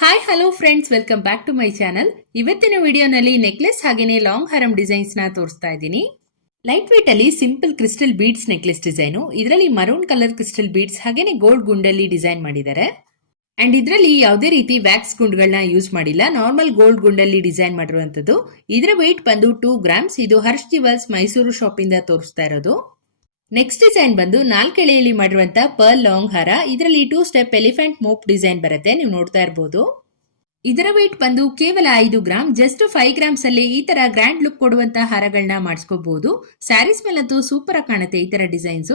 Hi hello friends welcome back to my channel ಇವತ್ತಿನ ವಿಡಿಯೋನಲ್ಲಿ necklace ಹಾಗೇನೆ ಲಾಂಗ್ ಹರಮ್ ಡಿಸೈನ್ಸ್ನ ತೋರಿಸ್ತಾ ಇದ್ದೀನಿ. ಲೈಟ್ ವೇಟ್ ಅಲ್ಲಿ simple crystal beads necklace design ಇದರಲ್ಲಿ ಮರೂನ್ ಕಲರ್ ಕ್ರಿಸ್ಟಲ್ ಬೀಡ್ಸ್ ಹಾಗೇನೆ ಗೋಲ್ಡ್ ಗುಂಡಲ್ಲಿ ಡಿಸೈನ್ ಮಾಡಿದ್ದಾರೆ. ಅಂಡ್ ಇದರಲ್ಲಿ ಯಾವುದೇ ರೀತಿ ವ್ಯಾಕ್ಸ್ ಗುಂಡ್ಗಳನ್ನ ಯೂಸ್ ಮಾಡಿಲ್ಲ. ನಾರ್ಮಲ್ ಗೋಲ್ಡ್ ಗುಂಡಲ್ಲಿ ಡಿಸೈನ್ ಮಾಡಿರುವಂತದ್ದು ಇದರ ವೆಯ್ಟ್ ಬಂದು ಟೂ ಗ್ರಾಮ್ಸ್ ಇದು ಹರ್ಷ್ ಜಿವಲ್ಸ್ ಮೈಸೂರು ಶಾಪಿಂದ ತೋರಿಸ್ತಾ ಇರೋದು. ನೆಕ್ಸ್ಟ್ ಡಿಸೈನ್ ಬಂದು ನಾಲ್ಕೆಳೆಯಲ್ಲಿ ಮಾಡಿರುವಂತ ಪರ್ಲ್ ಲಾಂಗ್ ಹಾರ. ಇದರಲ್ಲಿ ಟೂ ಸ್ಟೆಪ್ ಎಲಿಫೆಂಟ್ ಮೋಪ್ ಡಿಸೈನ್ ಬರುತ್ತೆ, ನೀವು ನೋಡ್ತಾ ಇರಬಹುದು ಇದರ ವೆಯ್ಟ್ ಬಂದು ಕೇವಲ ಐದು ಗ್ರಾಮ್ ಜಸ್ಟ್ ಫೈವ್ ಗ್ರಾಮ್ಸ್ ಅಲ್ಲಿ ಈ ತರ ಗ್ರ್ಯಾಂಡ್ ಲುಕ್ ಕೊಡುವಂತ ಹಾರಗಳನ್ನ ಮಾಡಿಸ್ಕೋಬಹುದು ಸ್ಯಾರೀಸ್ ಮೇಲಂತೂ ಸೂಪರ್ ಆಗಿ ಕಾಣುತ್ತೆ ಈ ತರ ಡಿಸೈನ್ಸ್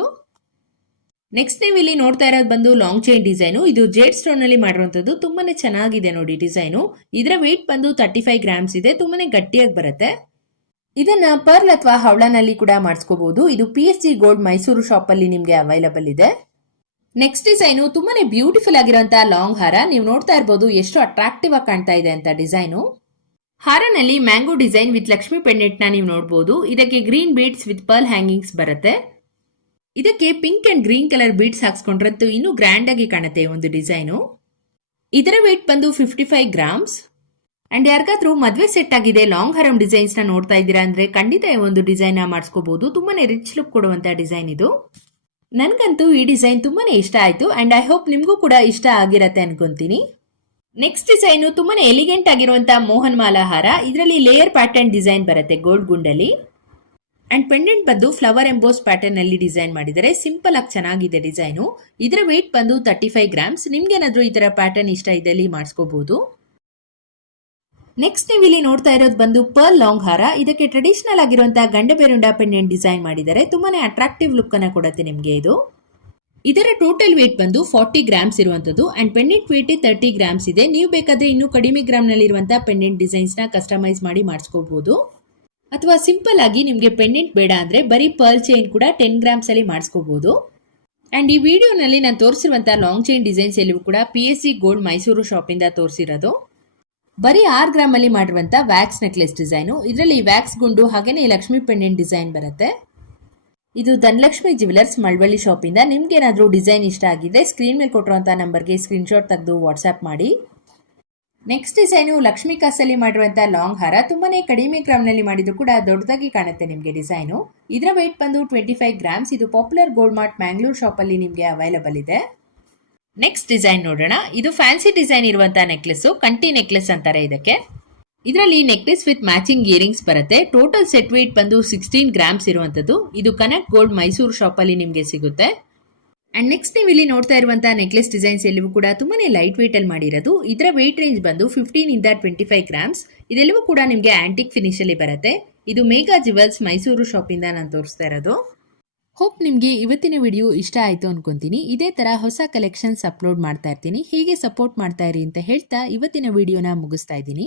ನೆಕ್ಸ್ಟ್ ನೀವು ಇಲ್ಲಿ ನೋಡ್ತಾ ಇರೋದು ಬಂದು ಲಾಂಗ್ ಚೈನ್ ಡಿಸೈನು ಇದು ಜೇಡ್ ಸ್ಟೋನ್ ಅಲ್ಲಿ ಮಾಡಿರುವಂತದ್ದು ತುಂಬಾನೇ ಚೆನ್ನಾಗಿದೆ ನೋಡಿ ಡಿಸೈನು ಇದರ ವೆಯ್ಟ್ ಬಂದು ತರ್ಟಿ ಫೈವ್ ಗ್ರಾಮ್ಸ್ ಇದೆ, ತುಂಬಾನೇ ಗಟ್ಟಿಯಾಗಿ ಬರುತ್ತೆ. ಇದನ್ನ ಪರ್ಲ್ ಅಥವಾ ಹವಳನಲ್ಲಿ ಕೂಡ ಮಾಡಿಸ್ಕೋಬಹುದು ಇದು P S G gold Mysuru shop ಅಲ್ಲಿ ನಿಮ್ಗೆ ಅವೈಲಬಲ್ ಇದೆ. ನೆಕ್ಸ್ಟ್ ಡಿಸೈನು ತುಂಬಾನೇ ಬ್ಯೂಟಿಫುಲ್ ಆಗಿರುವಂತಹ ಲಾಂಗ್ ಹಾರ. ನೀವು ನೋಡ್ತಾ ಇರಬಹುದು ಎಷ್ಟು ಅಟ್ರಾಕ್ಟಿವ್ ಆಗಿ ಕಾಣ್ತಾ ಇದೆ ಅಂತ ಡಿಸೈನು ಹಾರನಲ್ಲಿ ಮ್ಯಾಂಗೋ ಡಿಸೈನ್ ವಿತ್ ಲಕ್ಷ್ಮಿ ಪೆಂಡೆಂಟ್ನ ನೀವು ನೋಡಬಹುದು ಇದಕ್ಕೆ green beads with pearl hangings ಬರುತ್ತೆ. ಇದಕ್ಕೆ pink and green colour beads ಹಾಕ್ಸ್ಕೊಂಡ್ರಂತೂ ಇನ್ನೂ ಗ್ರ್ಯಾಂಡ್ ಆಗಿ ಕಾಣುತ್ತೆ ಒಂದು ಡಿಸೈನು ಇದರ ವೇಟ್ ಬಂದು ಫಿಫ್ಟಿ ಫೈವ್ ಗ್ರಾಮ್ಸ್ ಅಂಡ್ ಯಾರಿಗಾದ್ರೂ ಮದುವೆ ಸೆಟ್ ಆಗಿದೆ ಲಾಂಗ್ ಹರಂ ಡಿಸೈನ್ಸ್ನ ನೋಡ್ತಾ ಇದ್ದೀರಾ ಅಂದ್ರೆ ಖಂಡಿತ ಈ ಒಂದು ಡಿಸೈನ್ನ ಮಾಡಿಸ್ಕೋಬಹುದು ತುಂಬಾನೇ ರಿಚ್ ಲುಕ್ ಕೊಡುವಂತ ಡಿಸೈನ್ ಇದು. ನನಗಂತೂ ಈ ಡಿಸೈನ್ ತುಂಬಾನೇ ಇಷ್ಟ ಆಯ್ತು. ಅಂಡ್ ಐ ಹೋಪ್ ನಿಮಗೂ ಕೂಡ ಇಷ್ಟ ಆಗಿರತ್ತೆ ಅನ್ಕೊಂತೀನಿ. ನೆಕ್ಸ್ಟ್ ಡಿಸೈನ್ ತುಂಬಾನೇ ಎಲಿಗೆಂಟ್ ಆಗಿರುವಂತ ಮೋಹನ್ ಮಾಲಾ ಹಾರ ಇದರಲ್ಲಿ ಲೇಯರ್ ಪ್ಯಾಟರ್ನ್ ಡಿಸೈನ್ ಬರುತ್ತೆ ಗೋಲ್ಡ್ ಗುಂಡಲ್ಲಿ. ಅಂಡ್ ಪೆಂಡೆಂಟ್ ಬಂದು ಫ್ಲವರ್ ಎಂಬೋಸ್ ಪ್ಯಾಟರ್ನ್ ಅಲ್ಲಿ ಡಿಸೈನ್ ಮಾಡಿದರೆ ಸಿಂಪಲ್ ಆಗಿ ಚೆನ್ನಾಗಿದೆ ಡಿಸೈನು ಇದರ ವೇಟ್ ಬಂದು ತರ್ಟಿ ಫೈವ್ ಗ್ರಾಮ್ಸ್ ನಿಮ್ಗೇನಾದ್ರೂ ಈ ತರ ಪ್ಯಾಟರ್ನ್ ಇಷ್ಟ ಇದೆ ಮಾಡಿಸ್ಕೋಬಹುದು ನೆಕ್ಸ್ಟ್ ನೀವು ಇಲ್ಲಿ ನೋಡ್ತಾ ಇರೋದು ಬಂದು ಪರ್ ಲಾಂಗ್ ಹಾರ ಇದಕ್ಕೆ ಟ್ರೆಡಿಷನಲ್ ಆಗಿರುವಂತಹ ಗಂಡಬೇರುಂಡ ಪೆಂಡೆಂಟ್ ಡಿಸೈನ್ ಮಾಡಿದ್ದಾರೆ. ತುಂಬಾನೇ ಅಟ್ರಾಕ್ಟಿವ್ ಲುಕ್ ಅನ್ನ ಕೊಡುತ್ತೆ ನಿಮಗೆ ಇದು. ಇದರ ಟೋಟಲ್ ವೇಟ್ ಬಂದು ಫಾರ್ಟಿ ಗ್ರಾಮ್ಸ್ ಇರುವಂತದ್ದು and pendant weight thirty grams ಇದೆ. ನೀವು ಬೇಕಾದ್ರೆ ಇನ್ನೂ ಕಡಿಮೆ ಗ್ರಾಮ್ನಲ್ಲಿ ಇರುವಂತಹ ಪೆಂಡೆಂಟ್ ಡಿಸೈನ್ಸ್ನ ಕಸ್ಟಮೈಸ್ ಮಾಡಿ ಮಾಡಿಸ್ಕೋಬಹುದು ಅಥವಾ ಸಿಂಪಲ್ ಆಗಿ ನಿಮಗೆ ಪೆಂಡೆಂಟ್ ಬೇಡ ಅಂದ್ರೆ ಬರೀ ಪರ್ಲ್ ಚೈನ್ ಕೂಡ ಟೆನ್ ಗ್ರಾಮ್ಸ್ ಅಲ್ಲಿ ಮಾಡಿಸ್ಕೋಬಹುದು ಅಂಡ್ ಈ ವಿಡಿಯೋನಲ್ಲಿ ನಾನು ತೋರಿಸಿರುವಂತಹ ಲಾಂಗ್ ಚೈನ್ ಡಿಸೈನ್ಸ್ ಎಲ್ಲವೂ ಕೂಡ P S C gold Mysuru shop ಇಂದ ತೋರಿಸಿರೋದು. ಬರೀ ಆರು ಗ್ರಾಮಲ್ಲಿ ಅಲ್ಲಿ ಮಾಡಿರುವಂತ ವ್ಯಾಕ್ಸ್ ನೆಕ್ಲೆಸ್ ಡಿಸೈನು. ಇದರಲ್ಲಿ ವ್ಯಾಕ್ಸ್ ಗುಂಡು ಹಾಗೆಯೇ ಲಕ್ಷ್ಮಿ ಪೆಂಡೆಂಟ್ ಡಿಸೈನ್ ಬರುತ್ತೆ. ಇದು ಧನಲಕ್ಷ್ಮಿ ಜ್ಯುವೆಲರ್ಸ್ ಮಳವಳ್ಳಿ ಶಾಪಿಂದ. ನಿಮ್ಗೆ ಏನಾದರೂ ಡಿಸೈನ್ ಇಷ್ಟ ಆಗಿದೆ ಸ್ಕ್ರೀನ್ ಮೇಲೆ ಕೊಟ್ಟಿರುವಂಥ ನಂಬರ್ಗೆ ಸ್ಕ್ರೀನ್ಶಾಟ್ ತೆಗೆದು ವಾಟ್ಸ್ಆ್ಯಪ್ ಮಾಡಿ. ನೆಕ್ಸ್ಟ್ ಡಿಸೈನು, ಲಕ್ಷ್ಮಿ ಕಾಸಲ್ಲಿ ಮಾಡಿರುವಂಥ ಲಾಂಗ್ ಹಾರ. ತುಂಬಾನೇ ಕಡಿಮೆ ಗ್ರಾಮ್ನಲ್ಲಿ ಮಾಡಿದ್ರು ಕೂಡ ದೊಡ್ಡದಾಗಿ ಕಾಣುತ್ತೆ ನಿಮಗೆ ಡಿಸೈನು. ಇದರ ವೆಯ್ಟ್ ಬಂದು ಟ್ವೆಂಟಿ ಫೈವ್ ಗ್ರಾಮ್ಸ್ ಇದು ಪಾಪ್ಯುಲರ್ ಗೋಲ್ಡ್ ಮಾರ್ಟ್ ಮ್ಯಾಂಗ್ಳೂರ್ ಶಾಪಲ್ಲಿ ನಿಮಗೆ ಅವೈಲಬಲ್ ಇದೆ. ನೆಕ್ಸ್ಟ್ ಡಿಸೈನ್ ನೋಡೋಣ. ಇದು ಫ್ಯಾನ್ಸಿ ಡಿಸೈನ್ ಇರುವಂತಹ ನೆಕ್ಲೆಸ್ ಕಂಟಿ ನೆಕ್ಲೆಸ್ ಅಂತಾರೆ ಇದಕ್ಕೆ. ಇದರಲ್ಲಿ ನೆಕ್ಲೆಸ್ ವಿತ್ ಮ್ಯಾಚಿಂಗ್ ಇಯರಿಂಗ್ಸ್ ಬರುತ್ತೆ. ಟೋಟಲ್ ಸೆಟ್ ವೇಟ್ ಬಂದು ಸಿಕ್ಸ್ಟೀನ್ ಗ್ರಾಮ್ಸ್ ಇರುವಂತದ್ದು ಇದು ಕನೆಕ್ಟ್ ಗೋಲ್ಡ್ ಮೈಸೂರು ಶಾಪ್ ಅಲ್ಲಿ ನಿಮಗೆ ಸಿಗುತ್ತೆ. ಅಂಡ್ ನೆಕ್ಸ್ಟ್ ನೀವು ಇಲ್ಲಿ ನೋಡ್ತಾ ಇರುವಂತಹ ನೆಕ್ಲೆಸ್ ಡಿಸೈನ್ಸ್ ಎಲ್ಲವೂ ಕೂಡ ತುಂಬಾನೇ ಲೈಟ್ ವೇಟ್ ಅಲ್ಲಿ ಮಾಡಿರೋದು. ಇದರ ವೇಟ್ ರೇಂಜ್ ಬಂದು ಫಿಫ್ಟೀನ್ ಇಂದ ಟ್ವೆಂಟಿ ಫೈವ್ ಗ್ರಾಮ್ಸ್ ಇದೆಲ್ಲವೂ ಕೂಡ ನಿಮಗೆ ಆಂಟಿಕ್ ಫಿನಿಶ್ ಅಲ್ಲಿ ಬರುತ್ತೆ. ಇದು ಮೇಘಾ ಜುವೆಲ್ಸ್ ಮೈಸೂರು ಶಾಪ್ ಇಂದ ನಾನು ತೋರಿಸ್ತಾ ಇರೋದು. ಹೋಪ್ ನಿಮಗೆ ಇವತ್ತಿನ ವಿಡಿಯೋ ಇಷ್ಟ ಆಯಿತು ಅನ್ಕೊಂತೀನಿ. ಇದೇ ಥರ ಹೊಸ ಕಲೆಕ್ಷನ್ಸ್ ಅಪ್ಲೋಡ್ ಮಾಡ್ತಾ ಇರ್ತೀನಿ. ಹೀಗೆ ಸಪೋರ್ಟ್ ಮಾಡ್ತಾ ಇರಿ ಅಂತ ಹೇಳ್ತಾ ಇವತ್ತಿನ ವಿಡಿಯೋನ ಮುಗಿಸ್ತಾ ಇದ್ದೀನಿ.